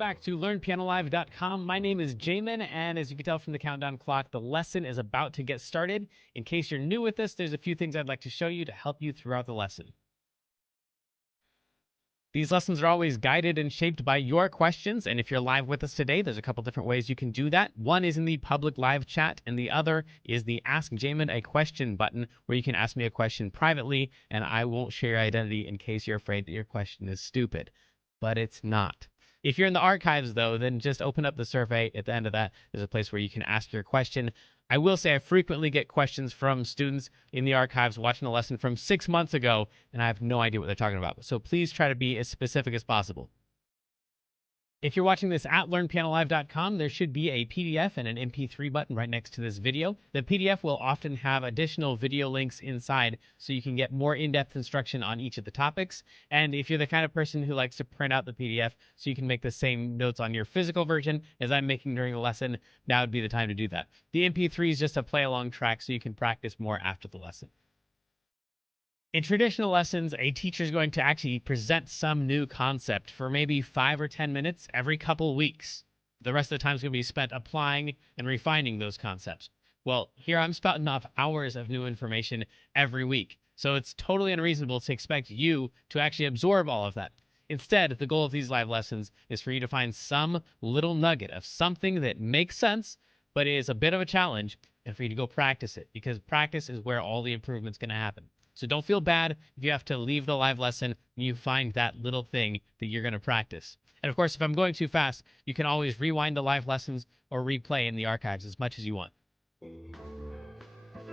back to LearnPianoLive.com. My name is Jamin, and as you can tell from the countdown clock, the lesson is about to get started. In case you're new with this, there's a few things I'd like to show you to help you throughout the lesson. These lessons are always guided and shaped by your questions, and if you're live with us today, there's a couple different ways you can do that. One is in the public live chat, and the other is the Ask Jamin a Question button, where you can ask me a question privately, and I won't share your identity in case you're afraid that your question is stupid. But it's not. If you're in the archives, though, then just open up the survey. At the end of that, there's a place where you can ask your question. I will say I frequently get questions from students in the archives watching a lesson from 6 months ago, and I have no idea what they're talking about. So please try to be as specific as possible. If you're watching this at LearnPianoLive.com, there should be a PDF and an MP3 button right next to this video. The PDF will often have additional video links inside, so you can get more in-depth instruction on each of the topics. And if you're the kind of person who likes to print out the PDF so you can make the same notes on your physical version as I'm making during the lesson, now would be the time to do that. The MP3 is just a play-along track so you can practice more after the lesson. In traditional lessons, a teacher is going to actually present some new concept for maybe 5 or 10 minutes every couple weeks. The rest of the time is going to be spent applying and refining those concepts. Well, here I'm spouting off hours of new information every week, so it's totally unreasonable to expect you to actually absorb all of that. Instead, the goal of these live lessons is for you to find some little nugget of something that makes sense, but is a bit of a challenge, and for you to go practice it, because practice is where all the improvement's going to happen. So don't feel bad if you have to leave the live lesson and you find that little thing that you're going to practice. And of course, if I'm going too fast, you can always rewind the live lessons or replay in the archives as much as you want.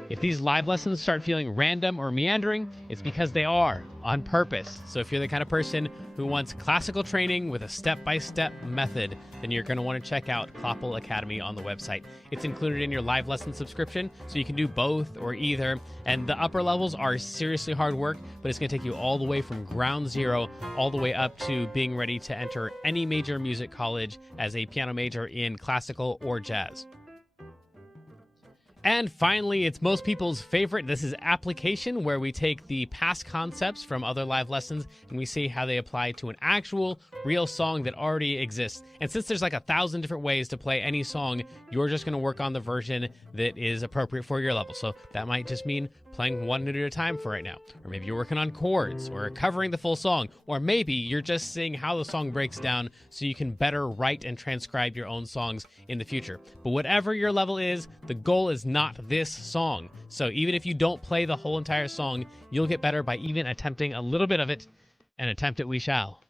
If these live lessons start feeling random or meandering, it's because they are, on purpose. So if you're the kind of person who wants classical training with a step-by-step method, then you're going to want to check out Kloppel Academy on the website. It's included in your live lesson subscription, so you can do both or either. And the upper levels are seriously hard work, but it's going to take you all the way from ground zero all the way up to being ready to enter any major music college as a piano major in classical or jazz. And finally, it's most people's favorite. This is application, where we take the past concepts from other live lessons and we see how they apply to an actual, real song that already exists. And since there's like 1,000 different ways to play any song, you're just going to work on the version that is appropriate for your level. So that might just mean playing one note at a time for right now. Or maybe you're working on chords or covering the full song. Or maybe you're just seeing how the song breaks down so you can better write and transcribe your own songs in the future. But whatever your level is, the goal is not this song. So even if you don't play the whole entire song, you'll get better by even attempting a little bit of it, and attempt it we shall.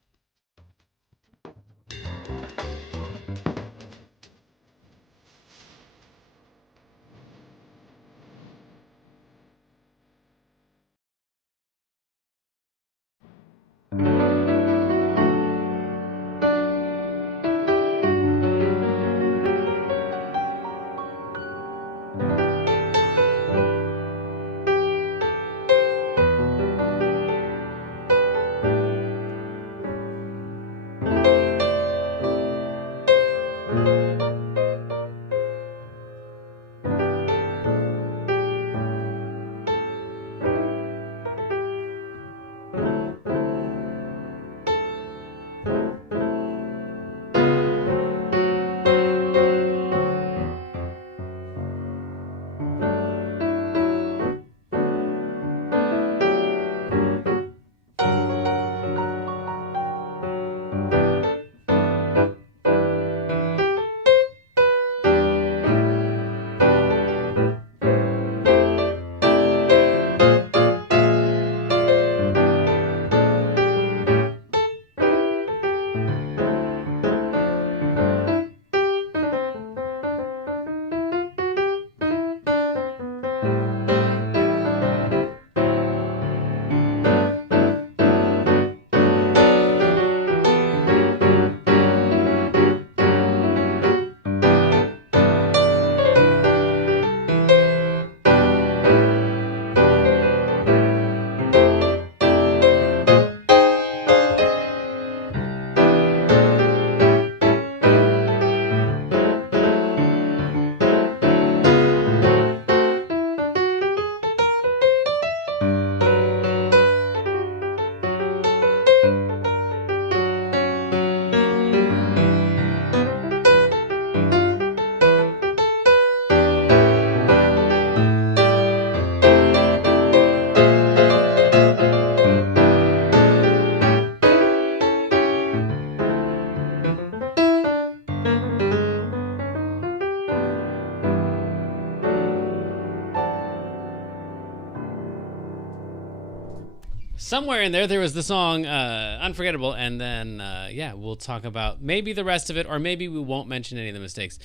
somewhere in there was the song Unforgettable, and then yeah, we'll talk about maybe the rest of it, or maybe we won't mention any of the mistakes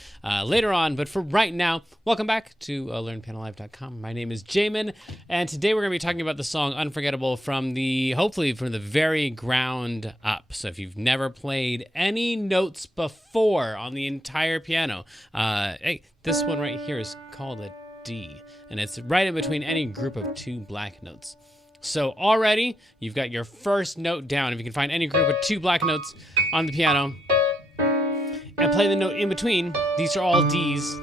later on. But for right now, welcome back to learnpianolive.com. My name is Jamin, and today we're going to be talking about the song Unforgettable from hopefully from the very ground up. So if you've never played any notes before on the entire piano, hey, this one right here is called a D, and it's right in between any group of two black notes. So already you've got your first note down. If you can find any group of two black notes on the piano and play the note in between, these are all Ds.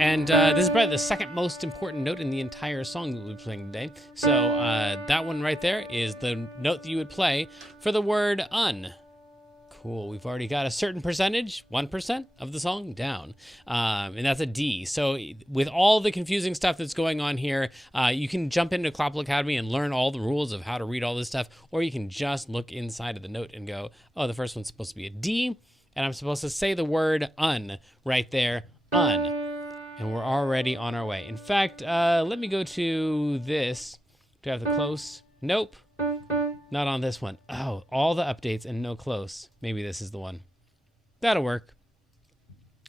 And this is probably the second most important note in the entire song that we'll be playing today. So that one right there is the note that you would play for the word un. Cool, we've already got a certain percentage, 1% of the song down, and that's a D. So with all the confusing stuff that's going on here, you can jump into Clapple Academy and learn all the rules of how to read all this stuff, or you can just look inside of the note and go, oh, the first one's supposed to be a D, and I'm supposed to say the word un right there, un, and we're already on our way. In fact, let me go to this. Do I have the close? Nope. Not on this one. Oh, all the updates and no close. Maybe this is the one. That'll work.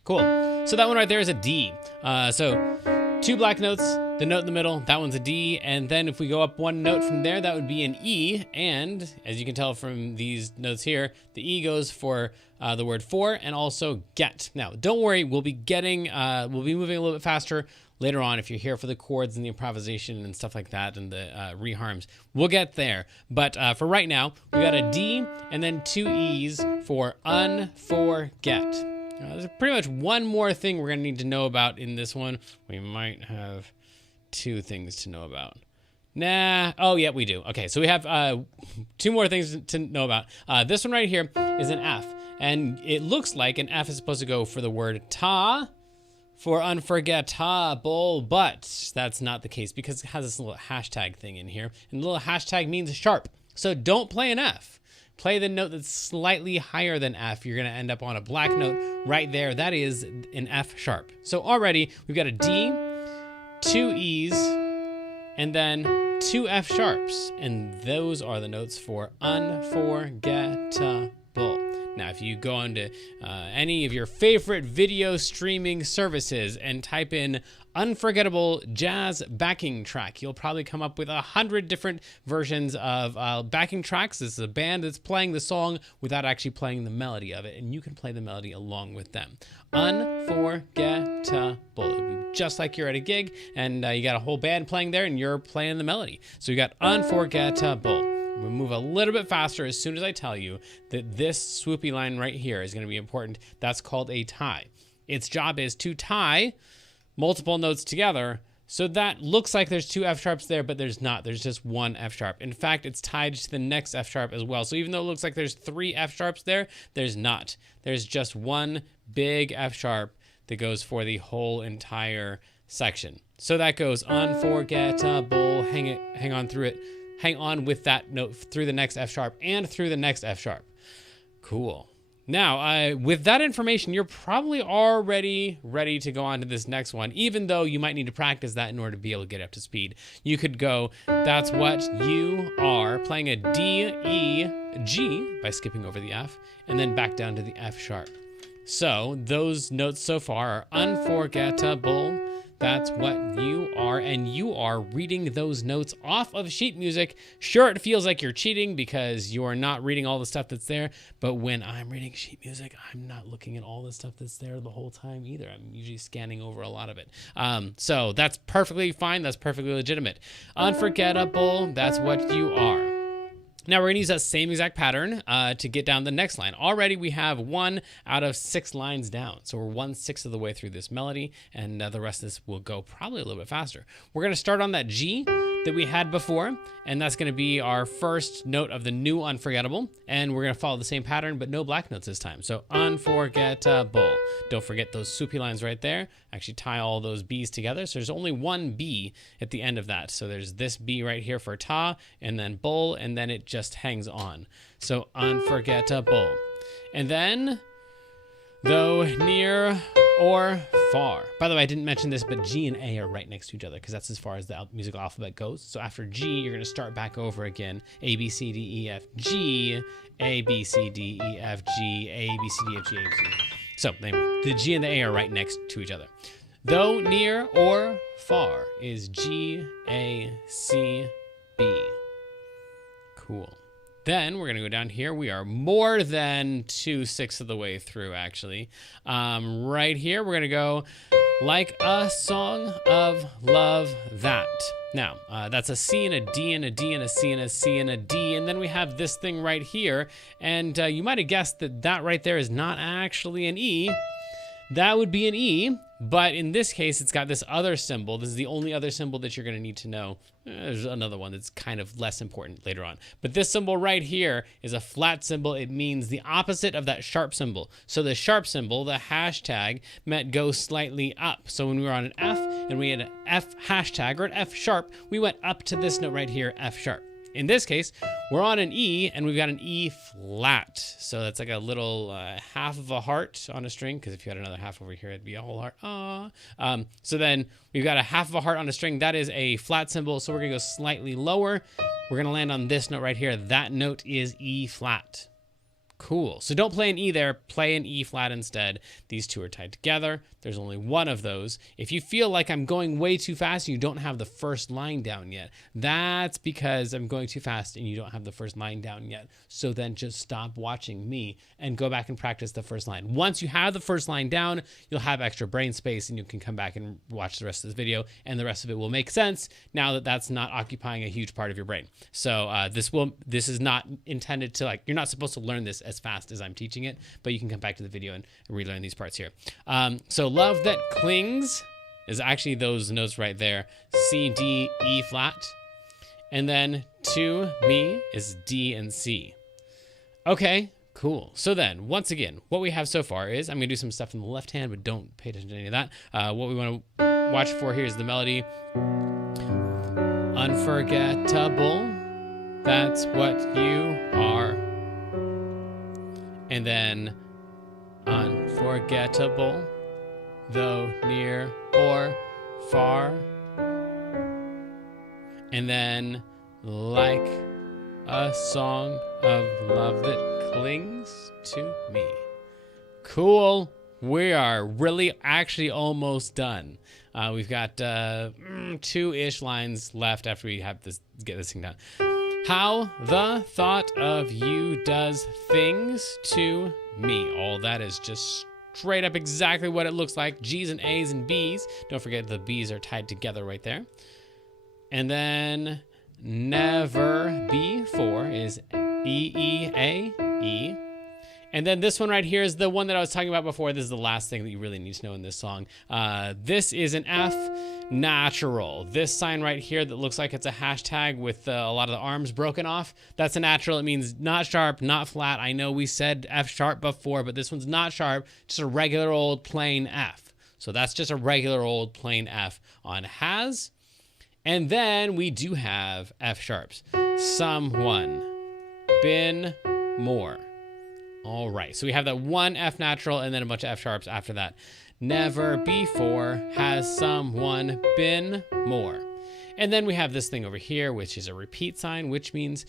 Cool. So that one right there is a D. So two black notes, the note in the middle, that one's a D. And then if we go up one note from there, that would be an E. And as you can tell from these notes here, the E goes for the word for and also get. Now, don't worry, we'll be moving a little bit faster later on if you're here for the chords and the improvisation and stuff like that and the reharms. We'll get there. But for right now, we got a D and then two E's for unforget. There's pretty much one more thing we're going to need to know about in this one. We might have two things to know about. Nah. Oh, yeah, we do. Okay, so we have two more things to know about. This one right here is an F. And it looks like an F is supposed to go for the word ta, for unforgettable, but that's not the case because it has this little hashtag thing in here, and the little hashtag means sharp. So don't play an F. Play the note that's slightly higher than F. You're gonna end up on a black note right there. That is an F sharp. So already we've got a D, two E's, and then two F sharps, and those are the notes for unforgettable. Now, if you go onto any of your favorite video streaming services and type in Unforgettable Jazz Backing Track, you'll probably come up with 100 different versions of backing tracks. This is a band that's playing the song without actually playing the melody of it, and you can play the melody along with them. Unforgettable. It would be just like you're at a gig, and you got a whole band playing there, and you're playing the melody. So you got Unforgettable. We'll move a little bit faster as soon as I tell you that this swoopy line right here is going to be important. That's called a tie. Its job is to tie multiple notes together. So that looks like there's two F sharps there, but there's not. There's just one F sharp. In fact, it's tied to the next F sharp as well. So even though it looks like there's three F sharps there, there's not. There's just one big F sharp that goes for the whole entire section. So that goes unforgettable. Hang on through it. Hang on with that note through the next F sharp and through the next F sharp. Cool. Now, with that information, you're probably already ready to go on to this next one, even though you might need to practice that in order to be able to get up to speed. You could go, that's what you are, playing a D, E, G by skipping over the F, and then back down to the F sharp. So those notes so far are unforgettable. That's what you are, and you are reading those notes off of sheet music. Sure, it feels like you're cheating because you're not reading all the stuff that's there, but when I'm reading sheet music, I'm not looking at all the stuff that's there the whole time either. I'm usually scanning over a lot of it. So that's perfectly fine. That's perfectly legitimate. Unforgettable, that's what you are. Now we're going to use that same exact pattern to get down the next line. Already we have 1 out of 6 lines down. So we're 1/6 of the way through this melody, and the rest of this will go probably a little bit faster. We're going to start on that G that we had before, and that's going to be our first note of the new Unforgettable, and we're going to follow the same pattern, but no black notes this time. So unforgettable. Don't forget those soupy lines right there. Actually tie all those B's together. So there's only one B at the end of that. So there's this B right here for ta, and then bull, and then it just hangs on. So unforgettable. And then, though near or far. By the way, I didn't mention this, but G and A are right next to each other because that's as far as the musical alphabet goes. So after G, you're going to start back over again. A, B, C, D, E, F, G, A, B, C, D, E, F, G, A, B, C, D, F, G, A, B, C. So anyway, the G and the A are right next to each other. Though near or far is G, A, C, B. Cool. Then we're going to go down here. We are more than 2/6 of the way through, actually. Right here, we're going to go like a song of love that. Now, that's a C and a D and a D and a C and a C and a D. And then we have this thing right here. And you might have guessed that that right there is not actually an E. That would be an E. But in this case, it's got this other symbol. This is the only other symbol that you're going to need to know. There's another one that's kind of less important later on. But this symbol right here is a flat symbol. It means the opposite of that sharp symbol. So the sharp symbol, the hashtag, meant go slightly up. So when we were on an F and we had an F hashtag or an F sharp, we went up to this note right here, F sharp. In this case, we're on an E and we've got an E flat. So that's like a little half of a heart on a string, because if you had another half over here, it'd be a whole heart. So then we've got a half of a heart on a string. That is a flat symbol. So we're going to go slightly lower. We're going to land on this note right here. That note is E flat. Cool. So don't play an E there, play an E flat instead. These two are tied together. There's only one of those. If you feel like I'm going way too fast and you don't have the first line down yet, that's because I'm going too fast and you don't have the first line down yet. So then just stop watching me and go back and practice the first line. Once you have the first line down, you'll have extra brain space and you can come back and watch the rest of this video and the rest of it will make sense now that that's not occupying a huge part of your brain. So this is not intended to, like, you're not supposed to learn this as fast as I'm teaching it, but you can come back to the video and relearn these parts here. So love that clings is actually those notes right there, C, D, E flat. And then to me is D and C. Okay, cool. So then once again, what we have so far is, I'm gonna do some stuff in the left hand, but don't pay attention to any of that. What we wanna watch for here is the melody. Unforgettable, that's what you are. And then unforgettable, though near or far. And then like a song of love that clings to me. Cool. We are really actually almost done. We've got 2-ish lines left after we have this, get this thing done. How the thought of you does things to me. All that is just straight up exactly what it looks like. G's and A's and B's. Don't forget the B's are tied together right there. And then never before is E, E, A, E. And then this one right here is the one that I was talking about before. This is the last thing that you really need to know in this song. This is an F natural. This sign right here that looks like it's a hashtag with a lot of the arms broken off, that's a natural. It means not sharp, not flat. I know we said F sharp before, but this one's not sharp, just a regular old plain F. So that's just a regular old plain F on has. And then we do have F sharps. Someone, been, more. All right, so we have that one F natural and then a bunch of F sharps after that. Never before has someone been more. And then we have this thing over here, which is a repeat sign, which means,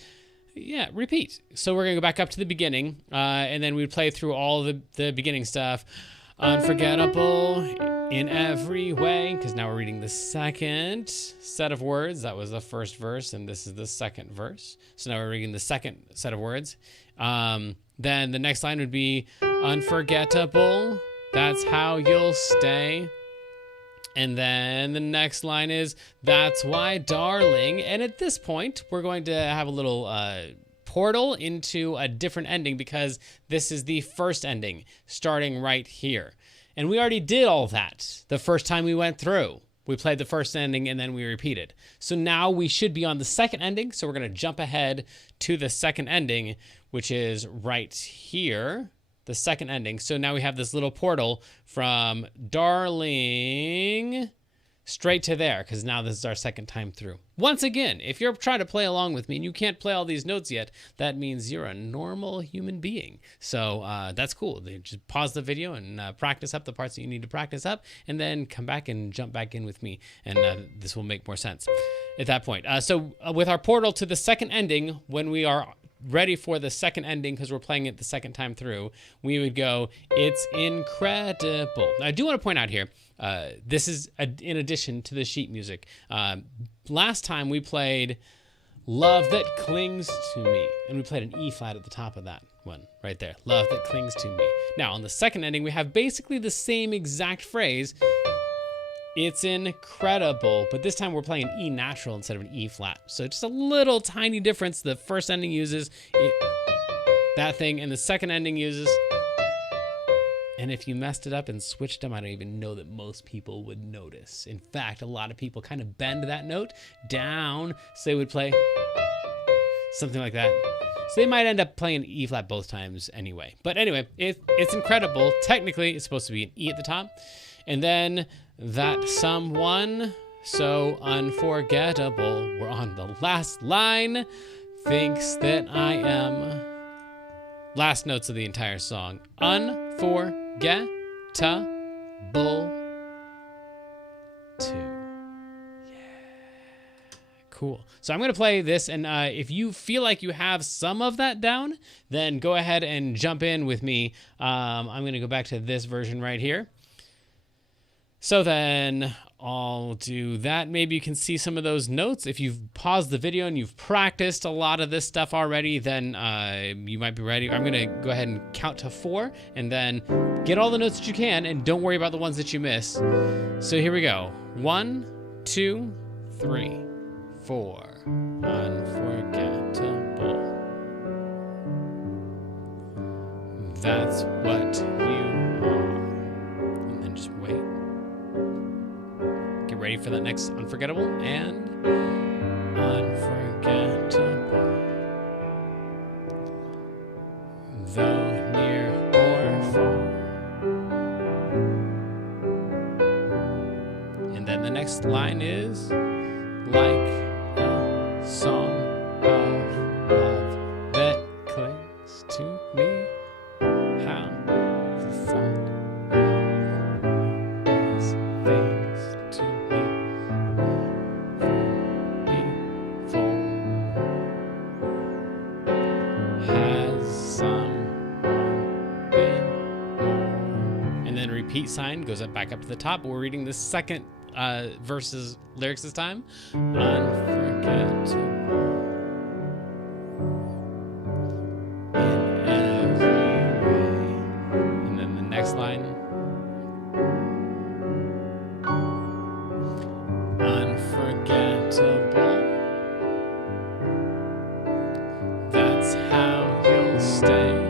yeah, repeat. So we're gonna go back up to the beginning, and then we play through all the beginning stuff. Unforgettable in every way, because now we're reading the second set of words. That was the first verse, and this is the second verse. So now we're reading the second set of words. Then the next line would be unforgettable, that's how you'll stay. And then the next line is that's why, darling. And at this point, we're going to have a little portal into a different ending because this is the first ending starting right here. And we already did all that the first time we went through. We played the first ending and then we repeated. So now we should be on the second ending. So we're going to jump ahead to the second ending, which is right here, the second ending. So now we have this little portal from darling straight to there, because now this is our second time through. Once again, if you're trying to play along with me and you can't play all these notes yet, that means you're a normal human being. So that's cool. Just pause the video and practice up the parts that you need to practice up, and then come back and jump back in with me, and this will make more sense at that point. So with our portal to the second ending, when we are ready for the second ending, because we're playing it the second time through, we would go, it's incredible. Now, I do want to point out here, this is in addition to the sheet music. Last time we played Love That Clings to Me, and we played an E flat at the top of that one right there. Love That Clings to Me. Now on the second ending, we have basically the same exact phrase. It's incredible, but this time we're playing an E natural instead of an E flat. So just a little tiny difference. The first ending uses that thing, and the second ending uses. And if you messed it up and switched them, I don't even know that most people would notice. In fact, a lot of people kind of bend that note down, so they would play something like that. So they might end up playing E flat both times anyway. But anyway, it's incredible. Technically, it's supposed to be an E at the top. And then that someone so unforgettable, we're on the last line, thinks that I am. Last notes of the entire song. Unforgettable 2. Yeah. Cool. So I'm going to play this, and if you feel like you have some of that down, then go ahead and jump in with me. I'm going to go back to this version right here. So then I'll do that. Maybe you can see some of those notes. If you've paused the video and you've practiced a lot of this stuff already, then you might be ready. I'm going to go ahead and count to 4 and then get all the notes that you can, and don't worry about the ones that you miss. So here we go. 1, 2, 3, 4. Unforgettable. That's what you are. And then just wait. Get ready for the next unforgettable, and unforgettable. Though near or far. And then the next line is like a song of love that clings to me. How the thought does things to me before. Has someone been more? And then repeat sign goes back up to the top. We're reading the second verses lyrics this time. Unforgettable. In every way. And then the next line. Unforgettable. That's how you'll stay.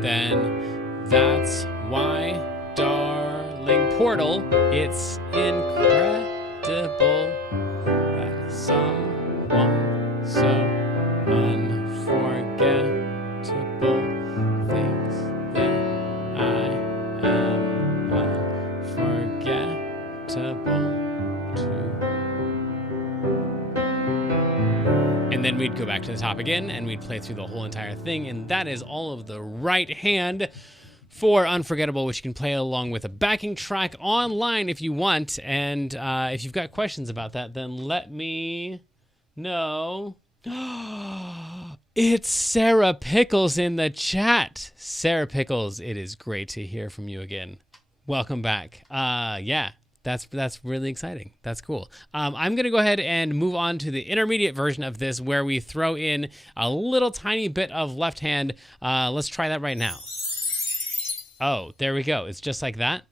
Then that's why, darling portal, it's incredible that someone so unforgettable thinks that I am unforgettable too. And then we'd go back to the top again, and we'd play through the whole entire thing, and that is all of the right hand for Unforgettable, which you can play along with a backing track online if you want. And if you've got questions about that, then let me know. It's Sarah Pickles in the chat. Sarah Pickles, it is great to hear from you again. Welcome back. Yeah, that's really exciting. That's cool. I'm going to go ahead and move on to the intermediate version of this, where we throw in a little tiny bit of left hand. Let's try that right now. Oh, there we go. It's just like that.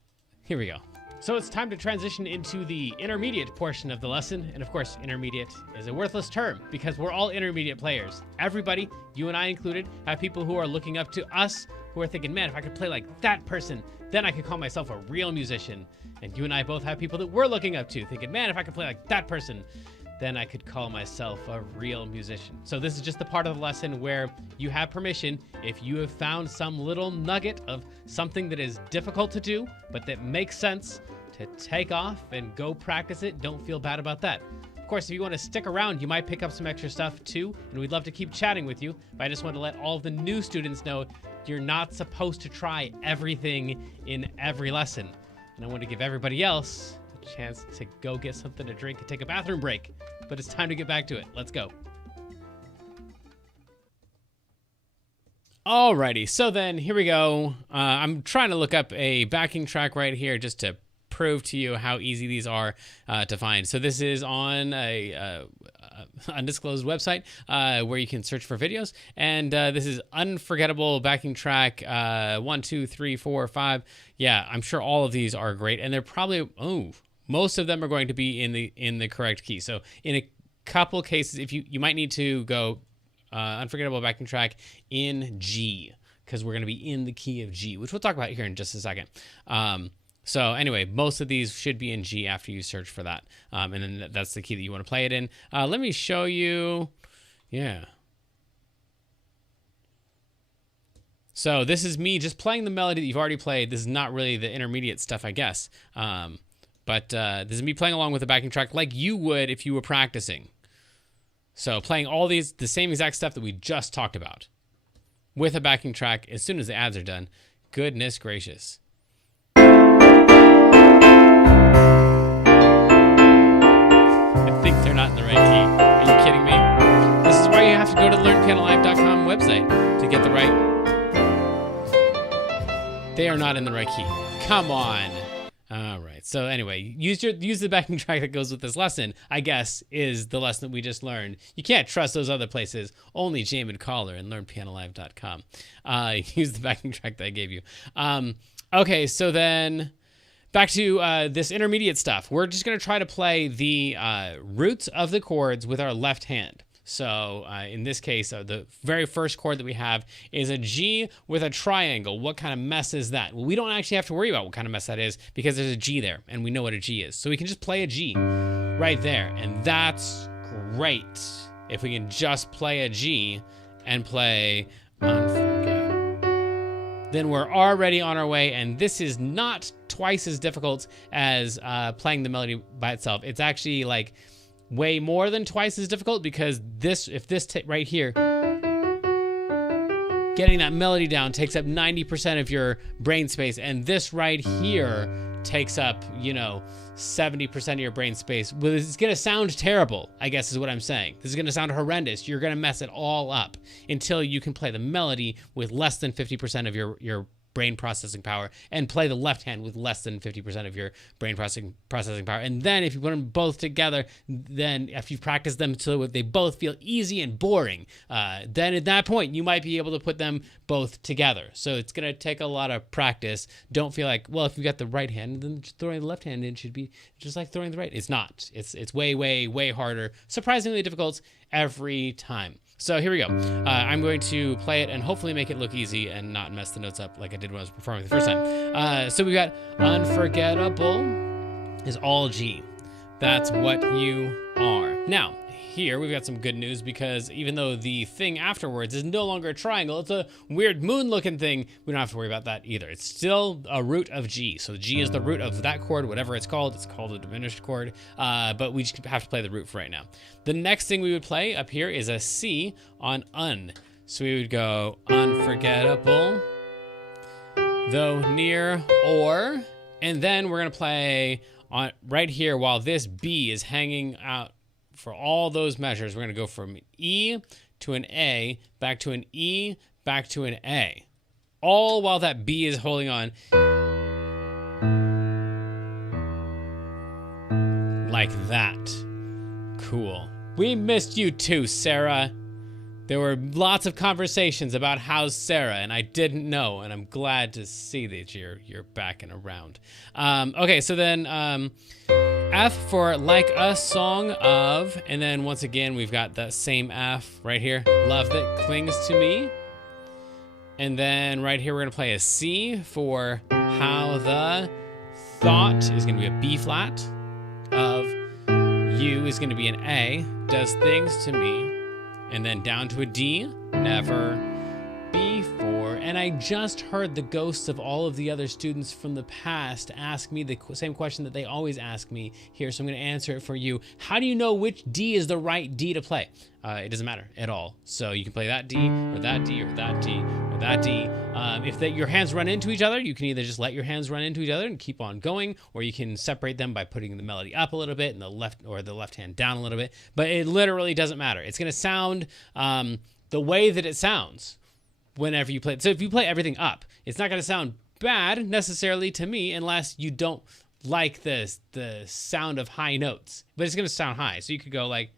Here we go. So it's time to transition into the intermediate portion of the lesson. And of course, intermediate is a worthless term because we're all intermediate players. Everybody, you and I included, have people who are looking up to us, who are thinking, man, if I could play like that person, then I could call myself a real musician. And you and I both have people that we're looking up to, thinking, man, if I could play like that person, then I could call myself a real musician. So this is just the part of the lesson where you have permission, if you have found some little nugget of something that is difficult to do, but that makes sense, to take off and go practice it. Don't feel bad about that. Of course, if you want to stick around, you might pick up some extra stuff too, and we'd love to keep chatting with you. But I just want to let all of the new students know you're not supposed to try everything in every lesson. And I want to give everybody else a chance to go get something to drink and take a bathroom break. But it's time to get back to it. Let's go. Alrighty, so then here we go. I'm trying to look up a backing track right here just to prove to you how easy these are to find. So this is on a undisclosed website where you can search for videos, and this is Unforgettable backing track 1, 2, 3, 4, 5. Yeah, I'm sure all of these are great, and they're probably most of them are going to be in the correct key. So in a couple cases, if you might need to go Unforgettable backing track in G, because we're going to be in the key of G, which we'll talk about here in just a second. So anyway, most of these should be in G after you search for that. And then that's the key that you want to play it in. Let me show you. Yeah. So this is me just playing the melody that you've already played. This is not really the intermediate stuff, I guess. But this is me playing along with the backing track like you would if you were practicing. So playing all these, the same exact stuff that we just talked about with a backing track as soon as the ads are done. Goodness gracious. I think they're not in the right key. Are you kidding me? This is why you have to go to the learnpianolive.com website to get the right. They are not in the right key. Come on. All right. So anyway, use the backing track that goes with this lesson, I guess, is the lesson that we just learned. You can't trust those other places. Only Jamin Collar and learnpianolive.com. Use the backing track that I gave you. Okay, so then back to this intermediate stuff. We're just going to try to play the roots of the chords with our left hand. So in this case, the very first chord that we have is a G with a triangle. What kind of mess is that? Well, we don't actually have to worry about what kind of mess that is because there's a G there, and we know what a G is. So we can just play a G right there, and that's great. If we can just play a G and play Unforgettable, then we're already on our way, and this is not twice as difficult as playing the melody by itself. It's actually like way more than twice as difficult because right here, getting that melody down takes up 90% of your brain space, and this right here takes up, 70% of your brain space. Well, it's gonna sound terrible, I guess is what I'm saying. This is gonna sound horrendous. You're gonna mess it all up until you can play the melody with less than 50% of your brain processing power, and play the left hand with less than 50% of your brain processing power. And then if you put them both together, then if you've practiced them so they both feel easy and boring, then at that point you might be able to put them both together. So it's going to take a lot of practice. Don't feel like, well, if you got the right hand, then just throwing the left hand in should be just like throwing the right. It's not. It's way, way, way harder. Surprisingly difficult every time. So here we go. I'm going to play it and hopefully make it look easy and not mess the notes up like I did when I was performing the first time. So we got Unforgettable is all G. That's what you are. Now, here we've got some good news because even though the thing afterwards is no longer a triangle, it's a weird moon-looking thing, we don't have to worry about that either. It's still a root of G. So G is the root of that chord, whatever it's called. It's called a diminished chord, but we just have to play the root for right now. The next thing we would play up here is a C on Un. So we would go Unforgettable, though near, or, and then we're gonna play on right here while this B is hanging out. For all those measures, we're going to go from E to an A, back to an E, back to an A. All while that B is holding on. Like that. Cool. We missed you too, Sarah. There were lots of conversations about how's Sarah, and I didn't know, and I'm glad to see that you're back and around. Okay, so then F for Like a Song of, and then once again we've got the same F right here, Love That Clings to Me. And then right here we're gonna play a C for How the Thought is gonna be a B flat of U is going to be an A, does things to me, and then down to a D, never, B4. And I just heard the ghosts of all of the other students from the past ask me the same question that they always ask me here, so I'm going to answer it for you. How do you know which D is the right D to play? It doesn't matter at all. So you can play that D, or that D, or that D, or that D. If your hands run into each other, you can either just let your hands run into each other and keep on going, or you can separate them by putting the melody up a little bit and the left hand down a little bit. But it literally doesn't matter. It's going to sound the way that it sounds whenever you play it. So if you play everything up, it's not going to sound bad necessarily to me unless you don't like the sound of high notes. But it's going to sound high. So you could go like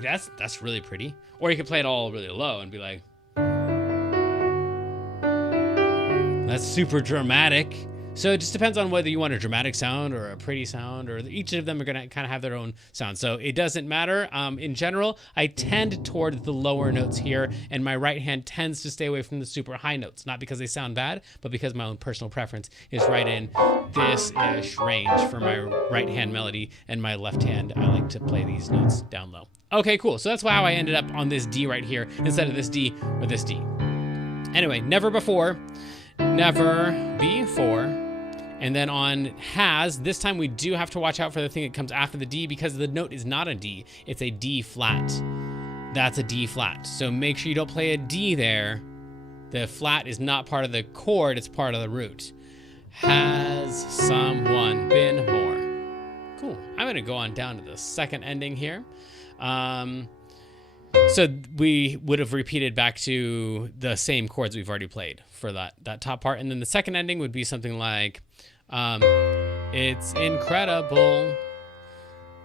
that's really pretty. Or you could play it all really low and be like, that's super dramatic. So it just depends on whether you want a dramatic sound or a pretty sound, or each of them are going to kind of have their own sound. So it doesn't matter. In general, I tend toward the lower notes here, and my right hand tends to stay away from the super high notes, not because they sound bad, but because my own personal preference is right in this-ish range for my right hand melody, and my left hand, I like to play these notes down low. Okay, cool. So that's how I ended up on this D right here instead of this D or this D. Anyway, never before, never before. And then on has, this time we do have to watch out for the thing that comes after the D, because the note is not a D, it's a D flat. That's a D flat. So make sure you don't play a D there. The flat is not part of the chord, it's part of the root. Has someone been more? Cool. I'm gonna go on down to the second ending here. So we would have repeated back to the same chords we've already played for that top part. And then the second ending would be something like, it's incredible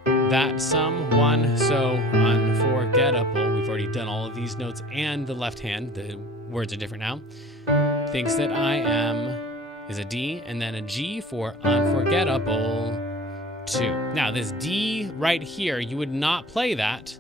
that someone so unforgettable. We've already done all of these notes and the left hand. The words are different now. Thinks that I am is a D, and then a G for unforgettable 2. Now this D right here, you would not play that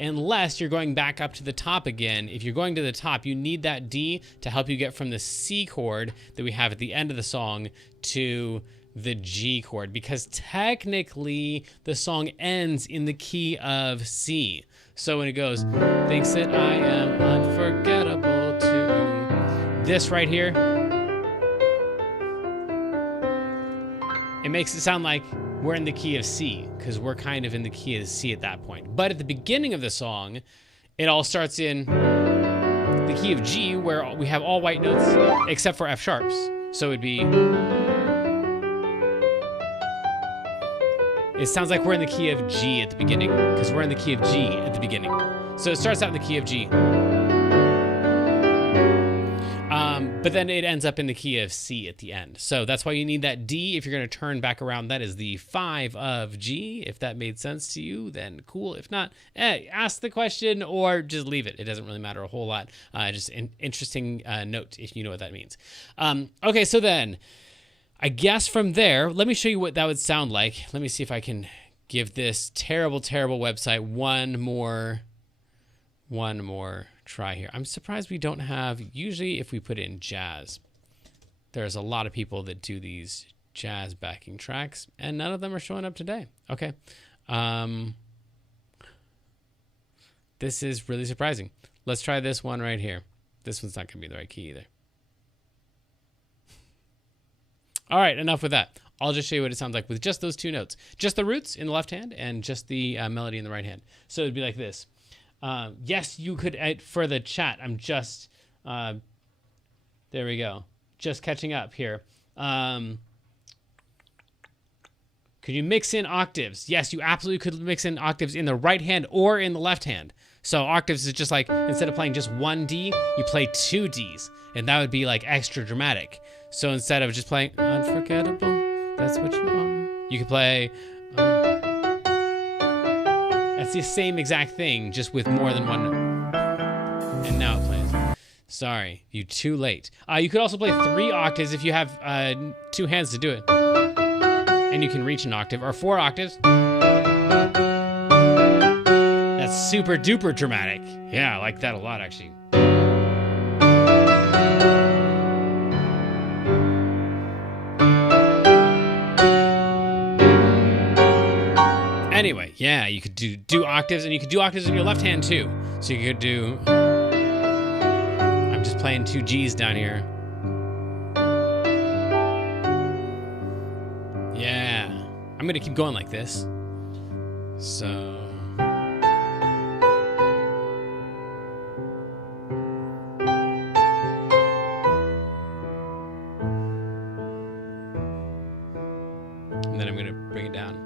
unless you're going back up to the top again. If you're going to the top, you need that D to help you get from the C chord that we have at the end of the song to the G chord, because technically the song ends in the key of C. So when it goes, thinks that I am unforgettable to this right here, it makes it sound like we're in the key of C, because we're kind of in the key of C at that point. But at the beginning of the song, it all starts in the key of G, where we have all white notes except for F sharps. So it'd be, it sounds like we're in the key of G at the beginning, because we're in the key of G at the beginning. So it starts out in the key of G. But then it ends up in the key of C at the end. So that's why you need that D. If you're going to turn back around, that is the 5 of G. If that made sense to you, then cool. If not, ask the question or just leave it. It doesn't really matter a whole lot. Just an interesting note if you know what that means. Okay, so then I guess from there, let me show you what that would sound like. Let me see if I can give this terrible, terrible website one more try here. I'm surprised we don't have, usually if we put in jazz, there's a lot of people that do these jazz backing tracks, and none of them are showing up today. Okay. This is really surprising. Let's try this one right here. This one's not going to be the right key either. All right, enough with that. I'll just show you what it sounds like with just those two notes. Just the roots in the left hand and just the melody in the right hand. So it'd be like this. Yes, you could, for the chat, I'm just, there we go. Just catching up here. Could you mix in octaves? Yes, you absolutely could mix in octaves in the right hand or in the left hand. So octaves is just like, instead of playing just one D, you play 2 Ds, and that would be like extra dramatic. So instead of just playing unforgettable, that's what you are, you could play, that's the same exact thing, just with more than one note. And now it plays. Sorry, you're too late. You could also play 3 octaves if you have 2 hands to do it. And you can reach an octave, or 4 octaves. That's super duper dramatic. Yeah, I like that a lot, actually. Anyway, yeah, you could do octaves, and you could do octaves in your left hand too. So you could do, I'm just playing 2 G's down here. Yeah, I'm gonna keep going like this. So. And then I'm gonna bring it down.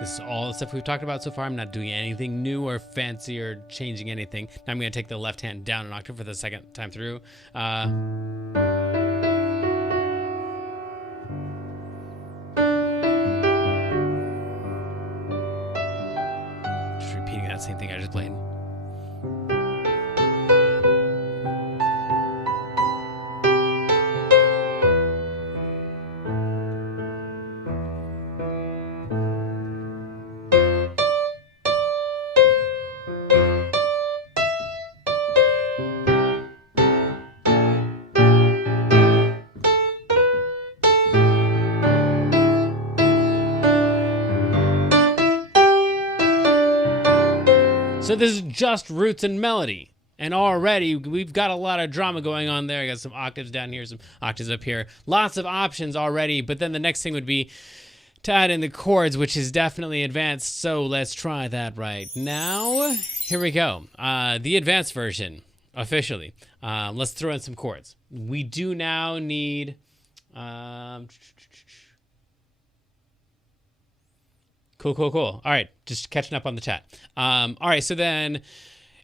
This is all the stuff we've talked about so far. I'm not doing anything new or fancy or changing anything. Now I'm going to take the left hand down an octave for the second time through. Just repeating that same thing I just played. So this is just roots and melody. And already we've got a lot of drama going on there. I got some octaves down here, some octaves up here. Lots of options already. But then the next thing would be to add in the chords, which is definitely advanced. So let's try that right now. Here we go. The advanced version, officially. Let's throw in some chords. We do now need... Cool. All right, just catching up on the chat. All right, so then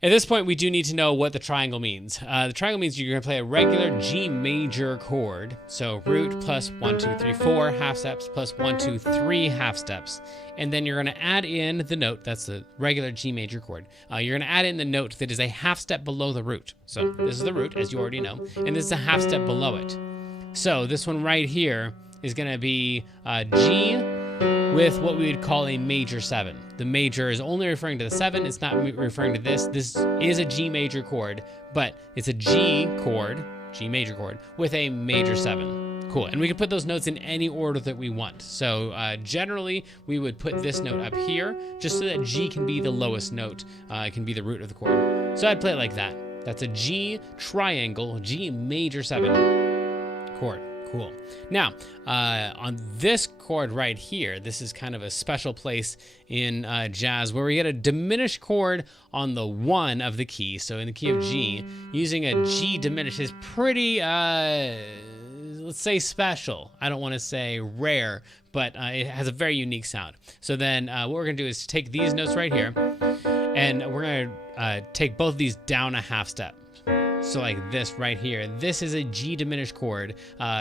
at this point, we do need to know what the triangle means. The triangle means you're going to play a regular G major chord. So root plus 1, 2, 3, 4 half steps plus 1, 2, 3 half steps. And then you're going to add in the note. That's the regular G major chord. You're going to add in the note that is a half step below the root. So this is the root, as you already know. And this is a half step below it. So this one right here is going to be G with what we would call a major 7. The major is only referring to the 7. It's not referring to this. This is a G major chord, but it's a G chord, G major chord, with a major 7. Cool. And we can put those notes in any order that we want. So generally, we would put this note up here, just so that G can be the lowest note. It can be the root of the chord. So I'd play it like that. That's a G triangle, G major 7 chord. Cool. Now, on this chord right here, this is kind of a special place in jazz where we get a diminished chord on the 1 of the key. So in the key of G, using a G diminished is pretty, let's say special. I don't want to say rare, but it has a very unique sound. So then what we're going to do is take these notes right here, and we're going to take both of these down a half step. So like this right here, this is a G diminished chord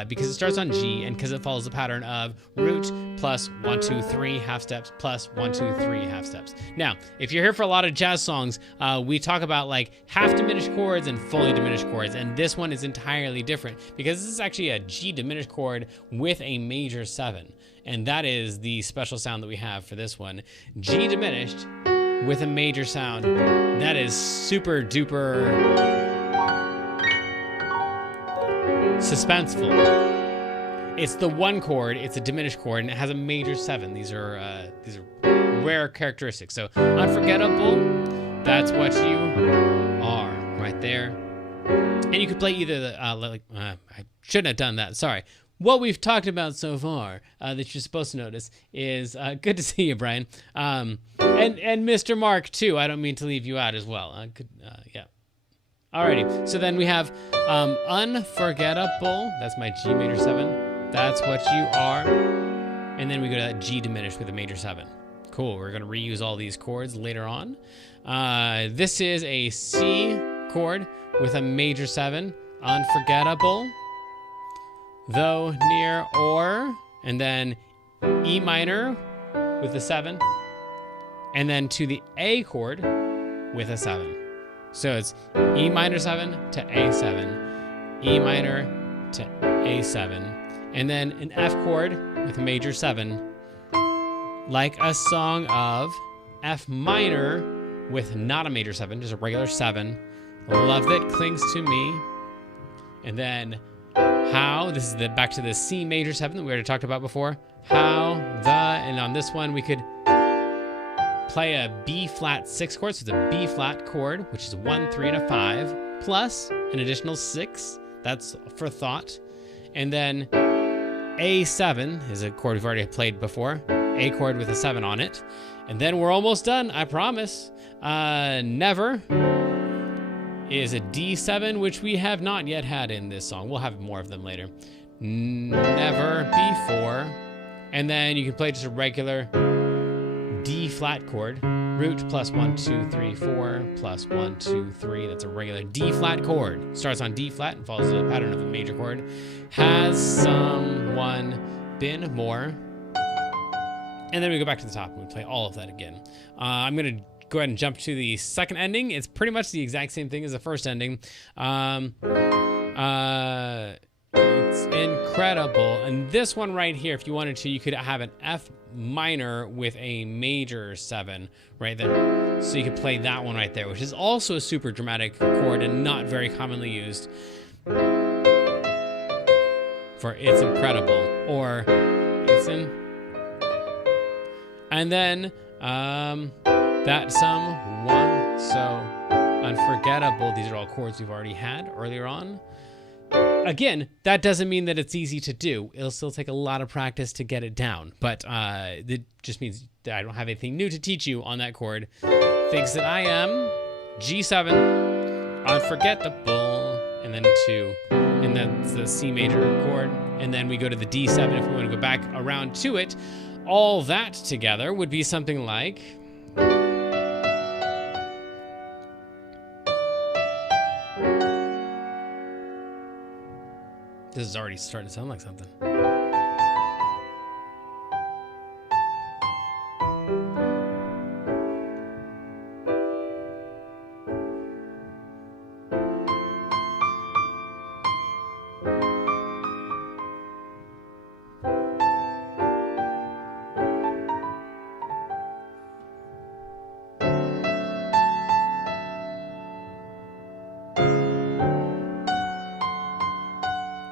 because it starts on G and because it follows the pattern of root plus 1, 2, 3 half steps plus 1, 2, 3 half steps. Now, if you're here for a lot of jazz songs, we talk about like half diminished chords and fully diminished chords, and this one is entirely different because this is actually a G diminished chord with a major 7, and that is the special sound that we have for this one. G diminished with a major sound. That is super duper suspenseful. It's the 1 chord, it's a diminished chord, and it has a major 7. These are rare characteristics. So unforgettable, that's what you are right there. And you could play either the I shouldn't have done that. Sorry. What we've talked about so far that you're supposed to notice is good to see you, Brian, and Mr. Mark too. I don't mean to leave you out as well. Yeah. Alrighty, so then we have Unforgettable. That's my G major 7. That's what you are. And then we go to that G diminished with a major 7. Cool, we're gonna reuse all these chords later on. This is a C chord with a major 7. Unforgettable. Though, near, or. And then E minor with a 7. And then to the A chord with a 7. So it's E minor 7 to A7, E minor to A7, and then an F chord with a major 7, like a song of F minor with not a major 7, just a regular 7. Love that clings to me. And then how, this is back to the C major 7 that we already talked about before. How, and on this one we could play a B flat 6 chord, so it's a B flat chord, which is 1, 3, and a 5, plus an additional 6. That's for thought. And then A7 is a chord we've already played before. A chord with a 7 on it. And then we're almost done, I promise. Never is a D7, which we have not yet had in this song. We'll have more of them later. Never before. And then you can play just a regular D flat chord. Root plus 1, 2, 3, 4, plus 1, 2, 3. That's a regular D flat chord. Starts on D flat and follows the pattern of a major chord. Has someone been more? And then we go back to the top and we play all of that again. I'm going to go ahead and jump to the second ending. It's pretty much the exact same thing as the first ending. It's incredible. And this one right here, if you wanted to, you could have an F minor with a major 7 right there. So you could play that one right there, which is also a super dramatic chord and not very commonly used for It's Incredible or It's in. And then that someone so unforgettable. These are all chords we've already had earlier on. Again, that doesn't mean that it's easy to do. It'll still take a lot of practice to get it down, but it just means that I don't have anything new to teach you on that chord. Thanks that I am G7, Unforgettable, and then 2, and that's the C major chord, and then we go to the D7 if we want to go back around to it. All that together would be something like... This is already starting to sound like something.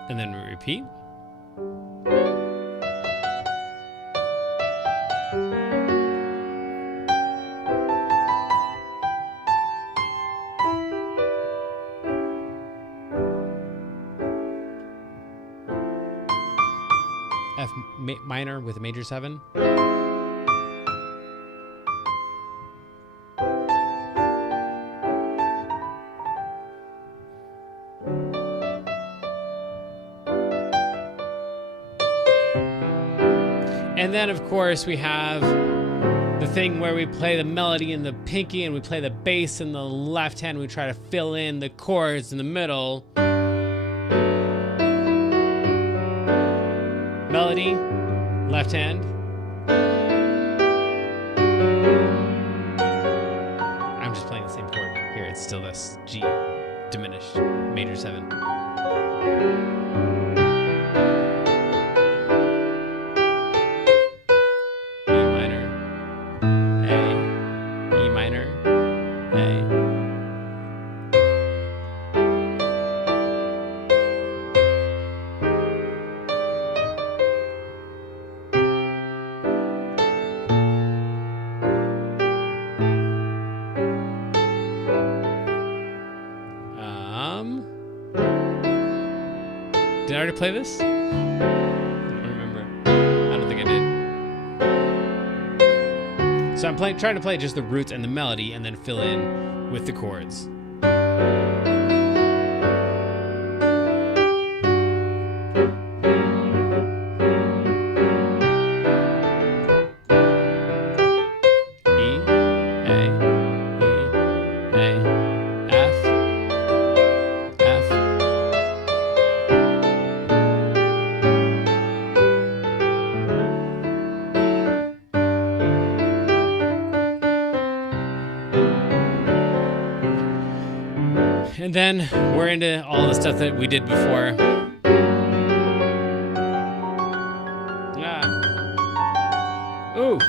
And then we repeat. F minor with a major 7. And then, of course, we have the thing where we play the melody in the pinky and we play the bass in the left hand. We try to fill in the chords in the middle. Melody, left hand. I'm just playing the same chord here. It's still this G diminished, major 7. Did I already play this? I don't remember. I don't think I did. So I'm trying to play just the roots and the melody and then fill in with the chords. And then we're into all the stuff that we did before. Oof.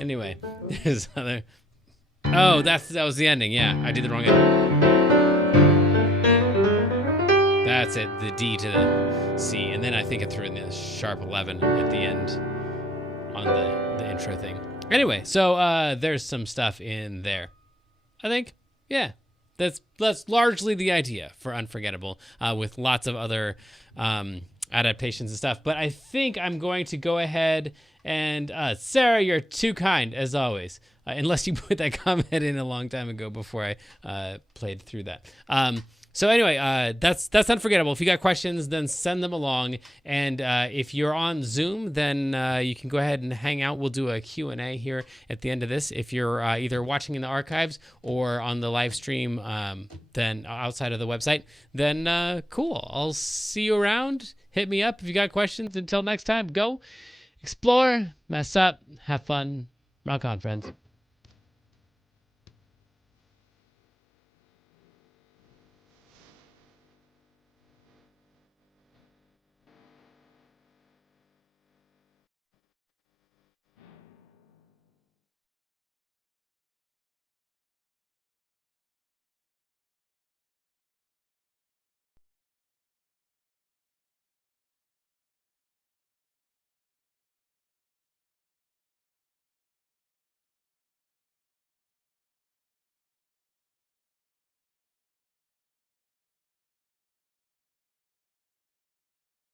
Anyway, there's other. Oh, that was the ending. Yeah, I did the wrong ending. That's it. The D to the C, and then I think I threw in the sharp 11 at the end on the intro thing. Anyway, so there's some stuff in there. I think, yeah, that's largely the idea for Unforgettable, with lots of other adaptations and stuff. But I think I'm going to go ahead and Sarah, you're too kind as always. Unless you put that comment in a long time ago before I played through that. So anyway, that's Unforgettable. If you got questions, then send them along. And if you're on Zoom, then you can go ahead and hang out. We'll do a Q&A here at the end of this. If you're either watching in the archives or on the live stream, then outside of the website, then cool. I'll see you around. Hit me up if you got questions. Until next time, go explore, mess up, have fun. Rock on, friends.